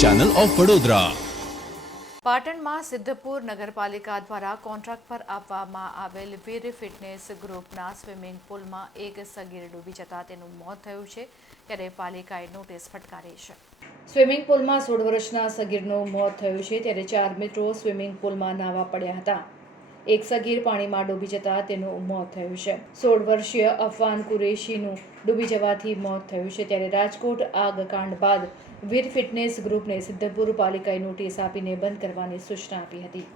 Channel of Vadodara પાટણમાં સિદ્ધપુર નગરપાલિકા દ્વારા કોન્ટ્રાક્ટ પર આપવામાં આવેલ વીર ફિટનેસ ગ્રુપના સ્વિમિંગ પુલમાં એક સગીર ડૂબી જતા તેનું મોત થયું છે ત્યારે પાલિકાએ નોટિસ ફટકારી છે. સ્વિમિંગ પુલમાં સોળ વર્ષના સગીરનું મોત થયું છે ત્યારે ચાર મિત્રો સ્વિમિંગ પુલમાં નાહવા પડ્યા હતા. એક સગીર પાણીમાં ડૂબી જતા તેનું મોત થયું છે. સોળ વર્ષીય અફવાન કુરેશીનું ડૂબી જવાથી મોત થયું છે ત્યારે રાજકોટ આગ કાંડ બાદ વીર ફિટનેસ ગ્રુપને સિદ્ધપુર પાલિકાએ નોટિસ આપીને બંધ કરવાની સૂચના આપી હતી.